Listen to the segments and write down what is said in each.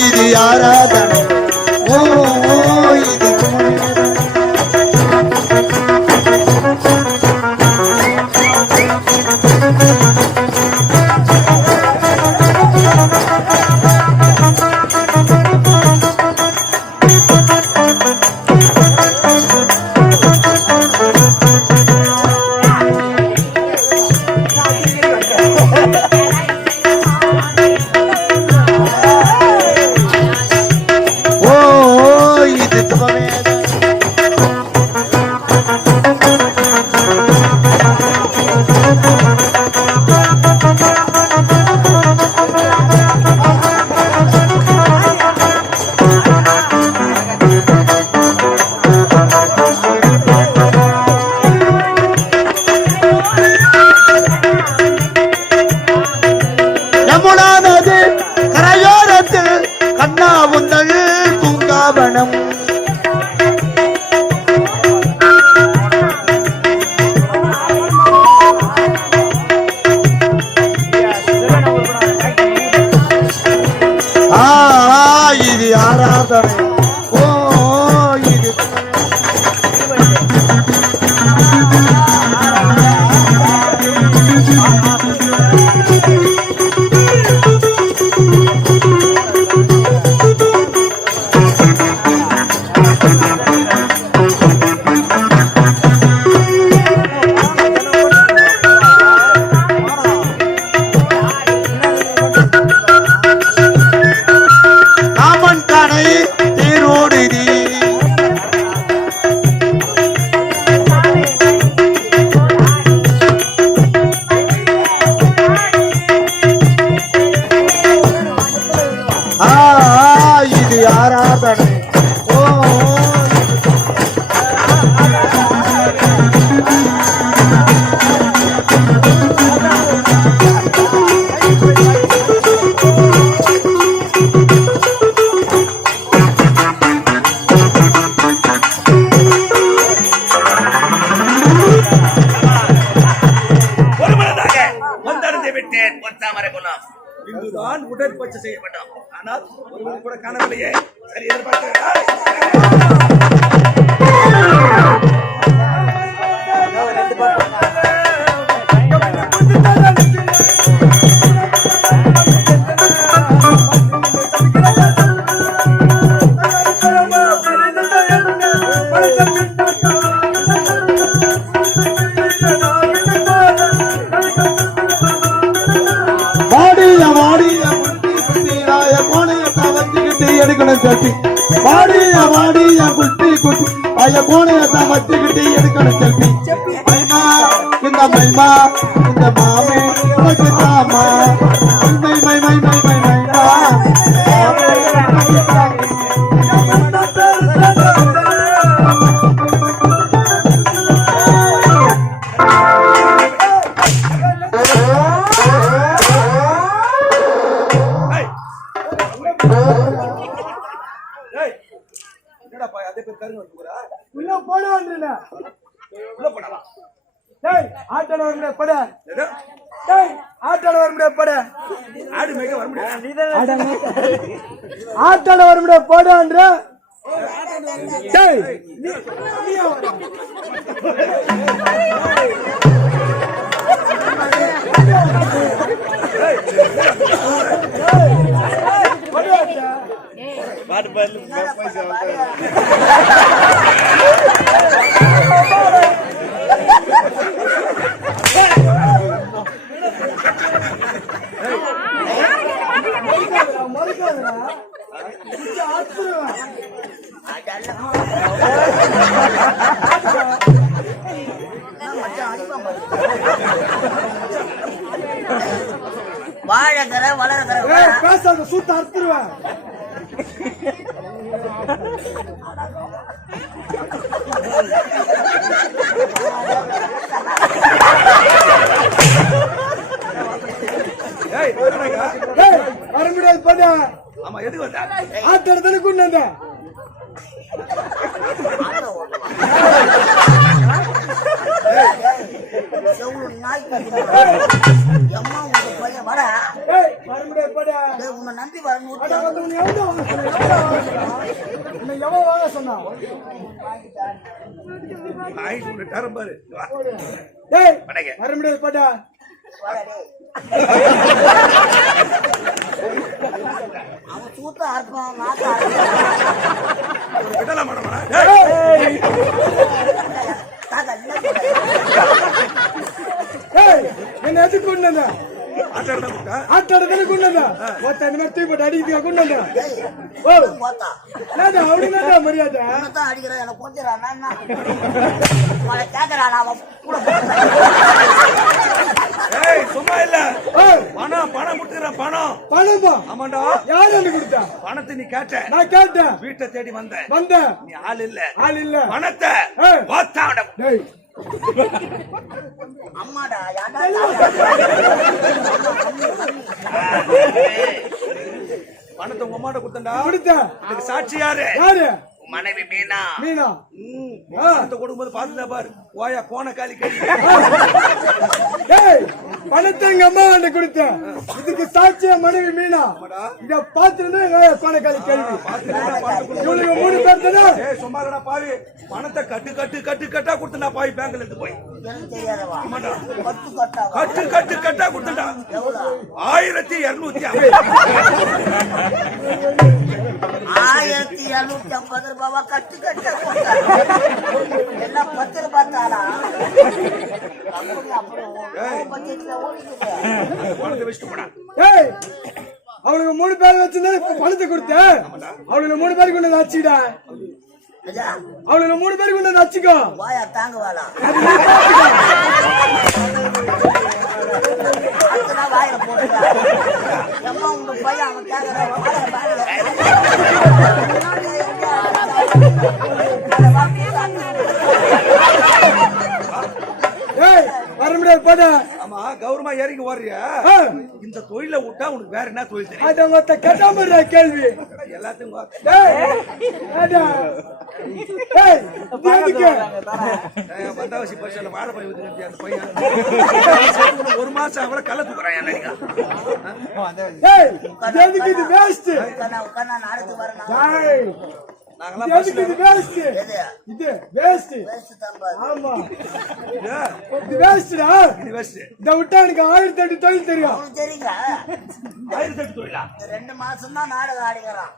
இது ஆராதனை இது இங்குதான் உடற்பயிற்சி செய்யப்பட்டோம். ஆனால் ஒருவர் கூட காணவில்லையே. சரி, எதிர்பார்க்கிறேன். வாடியா குட்டி குட்டி பைய போனையத்தான் வச்சுக்கிட்டு எடுக்கணும் செல்பி மைமா இந்த மாமே தாமா மை மை மை மை மை மைமா ஆட்டாட வர முடியாது போடான்ற வாழகர வளரகர பேசாத சூத்த அறுத்துருவேன். வர முடியாது பண்ண. ஆமா, எதுக்கு வந்தா? ஆட்டறதுல கொண்டு நாய் கடிக்கிறா. எம்மா உங்க பையன் வாடா. ஏய் வர முடியாது போடா. டேய், உன்னை நம்பி வரணும். அட வந்து நீ எவ்வளவு வாங்க சொன்னா? நீ எவ்வளவு வாங்க சொன்னா? நாய் சொல்லிட்டாரு பாரு. வா. டேய் வடங்க. வர முடியாது போடா. வாடா டேய். அவன் சூத்தா இருப்பான், நாத்தா ஒரு விடல மாட்டோமா? தாத்தா என்ன சொல்ற? ஏய் என்ன எதுக்கு கொண்டு வந்த? ஆட்டாட முட்டா. ஆட்டாடதானே கொண்டு வந்த? ஒருத்தன் இந்த மாதிரி தூக்கி போட்டு அடிக்கிறதுக்கு கொண்டு வந்த? ஏய், ஓ போத்தா. என்னடா அவனுக்கு மரியாதை? உன்னதான் அடிக்கிறான், எனக்கு கொஞ்சம் நான் உங்களை கேட்கறான் அவன் கூட. ஏய் சும்மா இல்ல. ஏய் பணம் முட்டுற பணம். பணமா? ஆமாண்டா. யார் எனக்கு கொடுத்தா? பணத்தை நீ கேட்ட. நான் கேட்டேன். வீட்டை தேடி வந்தேன். வந்தேன். நீ ஆள் இல்ல. ஆள் இல்ல. பணத்தை ஏய். வாத்தாட. டேய் அம்மாடா யாடா பணத்தை உங்க அம்மாட்ட கொடுத்தா. கொடுத்தேன். இதுக்கு சாட்சி யாரு? யாரு? மனைவி மீனா. மீனா. பணத்தை கொடுக்கும்போது பாத்துட்டா பாரு. ஓயா கோண காலி கழி. ஏய் பணத்தை எங்க அம்மா கிட்ட கொடுத்தேன். இதுக்கு சாட்சியா மனைவி மீனா. இத பாத்துட்டு கோணக்காலி கேள்வி. இவளுக்கு 3 பேர் தானே. ஏய் சும்மா இல்லடா பாவி. பணத்தை கட்டா கொடுத்தா பாவி பேங்க்ல இருந்து போய். எனக்கு தெரியாதவா ஆமாடா. பத்து கட்டா கட்டா கொடுத்தா. எவ்வளவு? 1250. 1250 ரூபாவா? கட்டு கட்ட கொடுத்தாரு. எல்லாம் 10 ரூபாய் தானா? அப்படி பட்ஜெட்ல ஓடிக்குது. பணத்தை வச்சுட்டு போடா. ஏய் அவளுக்கு 3 பேர் வச்சிருந்தா பணத்தை கொடுத்தேன். அவளுக்கு 3 பேருக்கு கொண்டு வச்சுடா. ஐயா, அவளுக்கு 3 பேருக்கு கொண்டு வச்சுக்கோ. வாயா தாங்குவாளா? அடுத்ததா வாயில போடுறா. எம்மா உங்க பையன் அவன் கேட்கறான். ஏய் வர முடியாது போடா. ஆமா கௌரவமா இறங்கி ஓடுறியா? இந்த தொழில விட்டா உனக்கு வேற என்ன தொழில் தெரியும்? அத மொத்த கேட்டாம கேள்வி. எல்லாத்தையும் வா. ஏய் அடா. ஏய் எதுக்கு? வந்தாவசி பரிசல வாழை பை ஊத்துறது அந்த பையன். 1 மாசம் அவரை கள்ள தூக்குறான் நினைக்கா. ஏய் எதுக்கு இது வேஸ்ட்? உட்கார்ந்து நாடுக்கு வரணும். ஏய் நாங்கலாம் எதுக்கு இது வேஸ்ட்? எது? இது வேஸ்ட். வேஸ்ட் தான் பாரு. ஆமா ஏய், இது வேஸ்ட்டா. இது வேஸ்ட். இத விட்டா எனக்கு 1008 தொழில் தெரியும். அவனுக்கு தெரியுங்க. 1008 தொழிலா? 2 மாசம் தான் நாடகம் ஆடிக்கிறான்.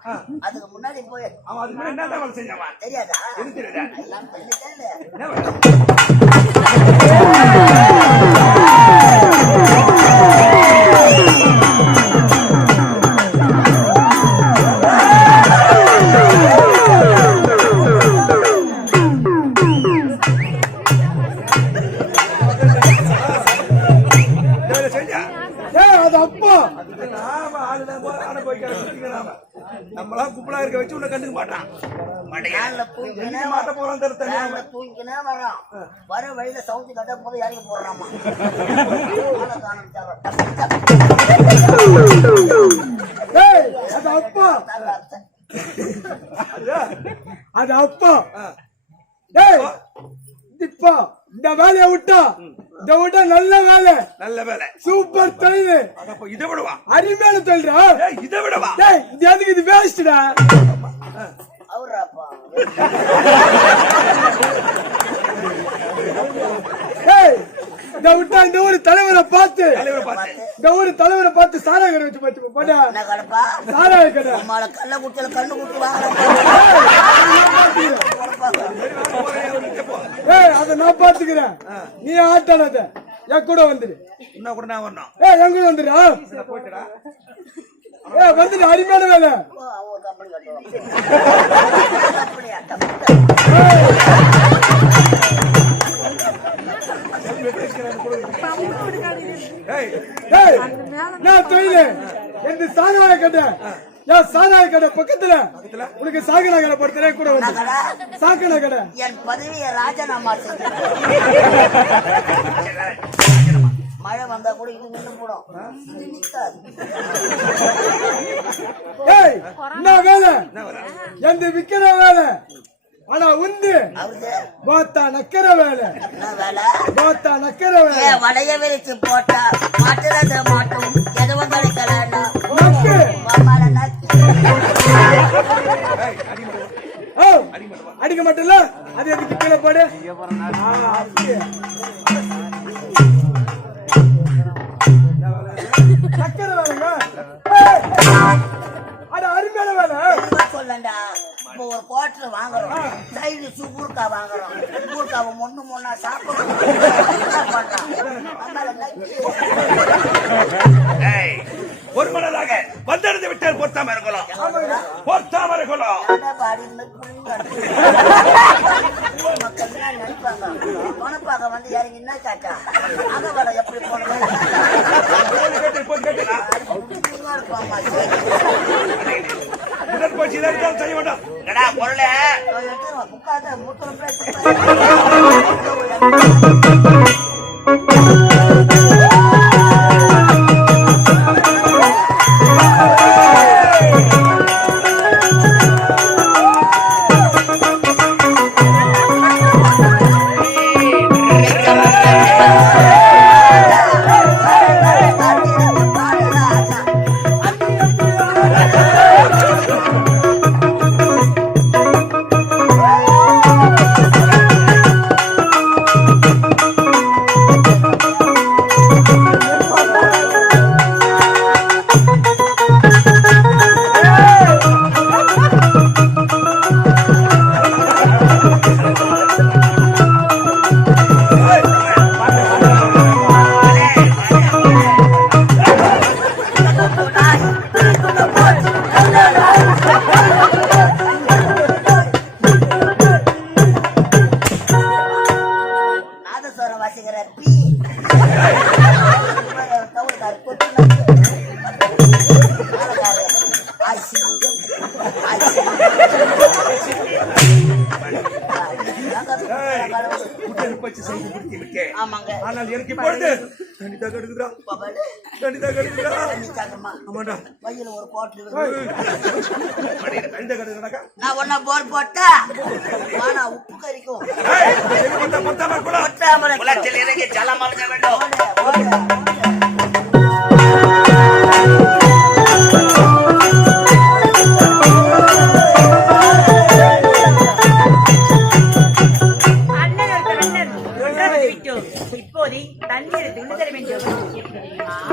அதுக்கு முன்னாடி போய் அவன் அதுக்கு முன்னாடி என்ன வேலை செஞ்சான்? தெரியாதா? எதுக்கு தெரியுதா? எல்லாம் தெரிஞ்சு என்ன வேலை? நம்மளாம் குப்பலா இருக்க வச்சு உன்னை கண்டுக்க மாட்டான். மாட்ட போறான் தூங்கினே வரான். வர வழியில சவுண்ட் கட்ட போது இறங்கி போடுறாமா. ஏய் அது அப்பா. அது அப்பா. ஏய் இப்போ இந்த வேலையை விட்டா நல்ல வேலை. நல்ல வேலை. சூப்பர் தொழில். அப்ப இதை விடவா? அருமையான தொழில்டா. இதை விடவா? இது எதுக்கு இது வேஸ்டா? அவராப்பா இத விட்டா இந்த ஊர் தலைவரை பார்த்து சாராய கடை வச்சு போட்டா. என்ன கடைப்பா? சாராய கடை. அம்மால கல்ல குட்டியில கண்ணு குட்டி வாங்குறேன். அத நான் பாத்துக்கிறேன். நீ ஆட்டானத என் கூட வந்துடு. என்ன கூட நான் வரணும்? என் கூட வந்துடு. போயிட்டுடா. வந்துடு. அருமையான வேலை. அவங்க அப்படி கட்டுவாங்க. நான் தொழில் எந்த சாராய கடை. சாராய கடை பக்கத்துல உனக்கு சாகன கடை படுத்துறேன் கூட வந்து. சாகன கடை. என் பதவியை ராஜினாமா செய்ய. மழை வந்தா கூட இது நின்று போடும். இது நிற்காது. என்ன வேலை? எந்த விக்கிற வேலை. ஆனா உந்து அவருக்கு நக்கிற வேலை. என்ன வேலை? பார்த்தா நக்கர வடைய விரிச்சு போட்டா மாட்டுறது மாட்டும் எதுவும் கிடைக்கலன்னா நக்கு மாமால நக்கி அடிக்க மாட்டல அது எதுக்கு கீழே போடு நக்கர வேலைங்க அது அருமையான வேலை சொல்லண்டா இப்போ ஒரு குவார்டர் வாங்குறோம் சைடு சுகூர்க்கா வாங்குறோம் சுகூர்க்காவை முன்னா சாப்பிடுறோம் ஒரு மனதாக வந்தெடுத்து விட்டால் பொருத்தாம இருக்கலாம் பொருத்தாம இருக்கலாம் மனப்பாக வந்து இறங்கி என்ன சாச்சா அகவடை எப்படி போனோம் உடற்பயிற்சி செய்ய வேண்டாம் பொருளை உட்காந்து மூத்தம் ஆனால் எனக்கு இப்பொழுது தண்ணிதாக எடுக்குறா தண்ணிதாக எடுக்குறா ஆமாண்டா வயல ஒரு கோட்டர் தண்ணிதாக எடுக்கிறாக்கா நான் ஒன்னா போர் போட்டா ஆனா உப்பு கறிக்கும் குளத்தில் இறங்கி ஜலம் அருந்த வேண்டும் இப்போது தண்ணீர் துணிதர வேண்டும்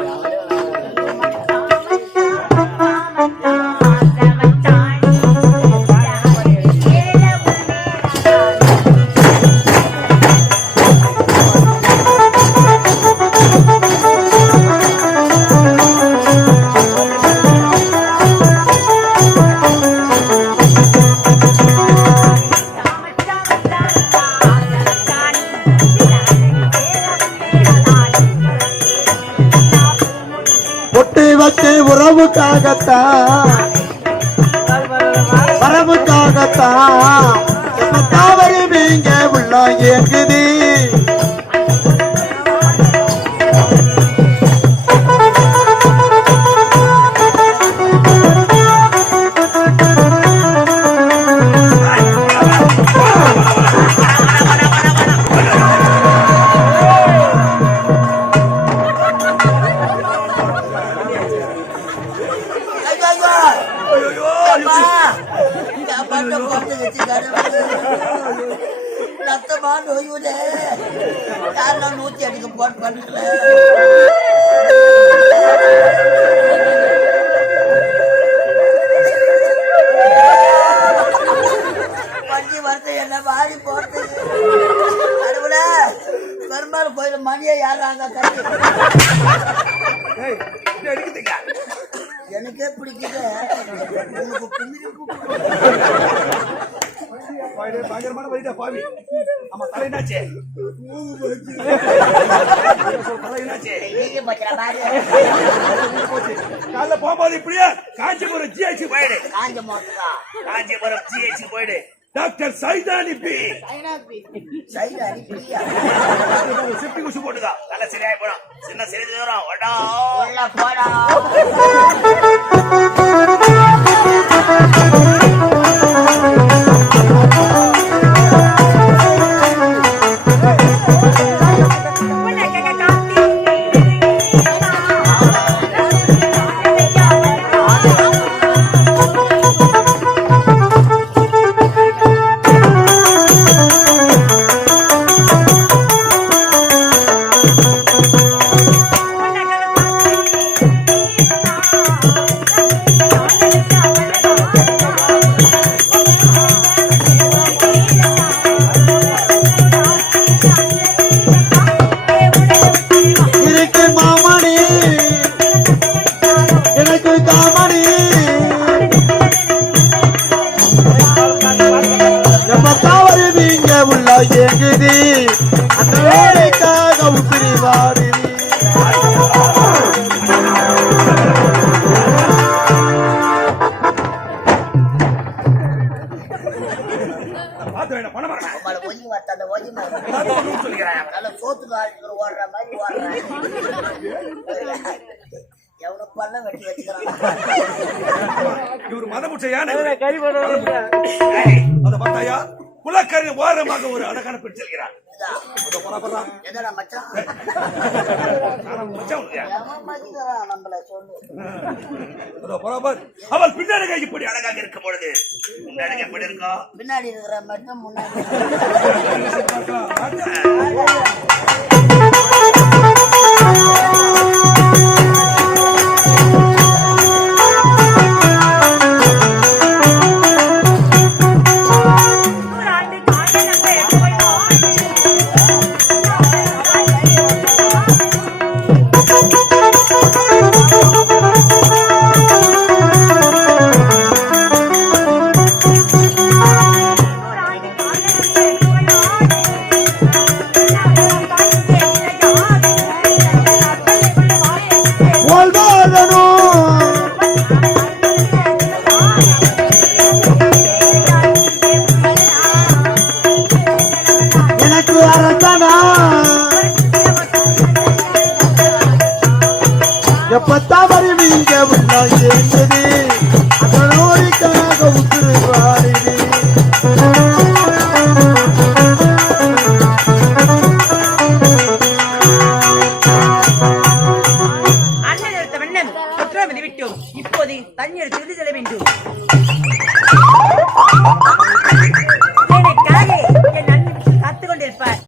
வரவுக்காகத்தான் தவறு நீங்க உள்ள ஏங்குது ரத்தமா நோயுதே யாரெல்லாம் 108 போன் பண்ணல வண்டி வரது என்ன மாறி போறது கடவுள பெரும்பாலும் கோயில மணியை யாராங்க கட்டி எனக்கே பிடிக்குது பயங்கரமான வழிடா பாவி ஆமா தலை என்னாச்சு தலை என்னாச்சு காலைல போகும்போது இப்படியே காஞ்சிபுரம் ஜிஹெச் போயிடு காஞ்சிபுரம் ஜிஹெச் போயிடு டாக்டர் சைதானி பி சிப்டி குசு போட்டுதா நல்லா சரியாயி போடும் சின்ன சரி தூரம் போடா வாடினி பார்த்து வேணும் பணம் வரணும் நம்மள ஒதுங்கி வரத்த அந்த ஒதுங்கி சொல்லிக்கிறேன் நல்ல சோத்துக்கு ஆளுக்கு ஓடுற மாதிரி ஓடுறேன் எவ்வளவு பல்ல வெட்டி வச்சுக்கிறான் இவரு மதமுச்ச யானை அதை பார்த்தாயா குலக்கரை ஓரமாக ஒரு அழகான பெண் செல்கிறார் எதடா மச்சான் மச்சான் உனக்கு. எவன் மதிக்கிறான் நம்மள சொல்லு அதோ பராபர். அவள் பின்னழகை இப்படி அழகாக இருக்கும் பொழுது முன்னழகு எப்படி இருக்கும் பின்னாடி இருக்கிற மட்டும் முன்னாடி எனக்கு அரசனா எப்பத்தான் வருவீங்க உள்ள ஏந்தது அதனோடிக்காக உசுறு வாடினி அண்ணன் எடுத்த வண்ணம் குற்றம் விட்டுவிட்டோம் இப்போது தண்ணீர் திருடி செல்ல வேண்டும்